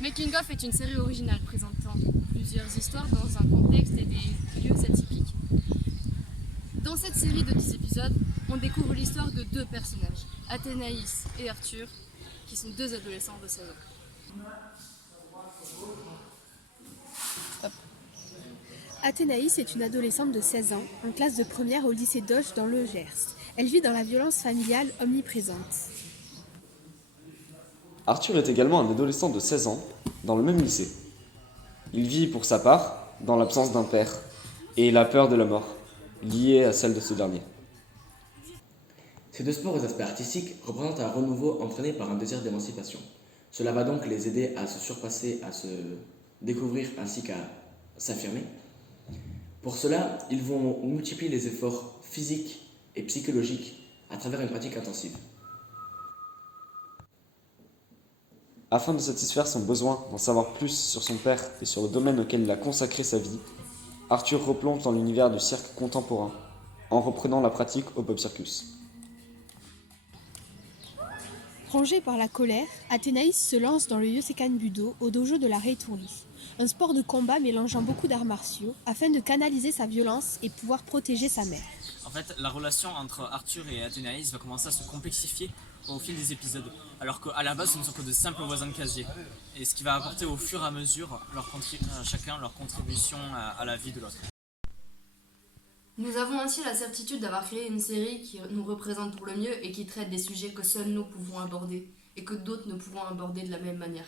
Making of est une série originale présentant plusieurs histoires dans un contexte et des lieux atypiques. Dans cette série de 10 épisodes, on découvre l'histoire de deux personnages, Athénaïs et Arthur, qui sont deux adolescents de 16 ans. Athénaïs est une adolescente de 16 ans, en classe de première au lycée Doge dans le Gers. Elle vit dans la violence familiale omniprésente. Arthur est également un adolescent de 16 ans, dans le même lycée. Il vit pour sa part dans l'absence d'un père, et il a peur de la mort, liée à celle de ce dernier. Ces deux sports aux aspects artistiques représentent un renouveau entraîné par un désir d'émancipation. Cela va donc les aider à se surpasser, à se découvrir ainsi qu'à s'affirmer. Pour cela, ils vont multiplier les efforts physiques et psychologiques à travers une pratique intensive. Afin de satisfaire son besoin d'en savoir plus sur son père et sur le domaine auquel il a consacré sa vie, Arthur replonge dans l'univers du cirque contemporain, en reprenant la pratique au Pop Circus. Rongée par la colère, Athénaïs se lance dans le Yosekan Budo au dojo de la Reiturli, un sport de combat mélangeant beaucoup d'arts martiaux afin de canaliser sa violence et pouvoir protéger sa mère. En fait, la relation entre Arthur et Athénaïs va commencer à se complexifier au fil des épisodes, alors qu'à la base ce ne sont que de simples voisins de casier. Et ce qui va apporter au fur et à mesure chacun leur contribution à la vie de l'autre. Nous avons ainsi la certitude d'avoir créé une série qui nous représente pour le mieux et qui traite des sujets que seuls nous pouvons aborder et que d'autres ne pourront aborder de la même manière.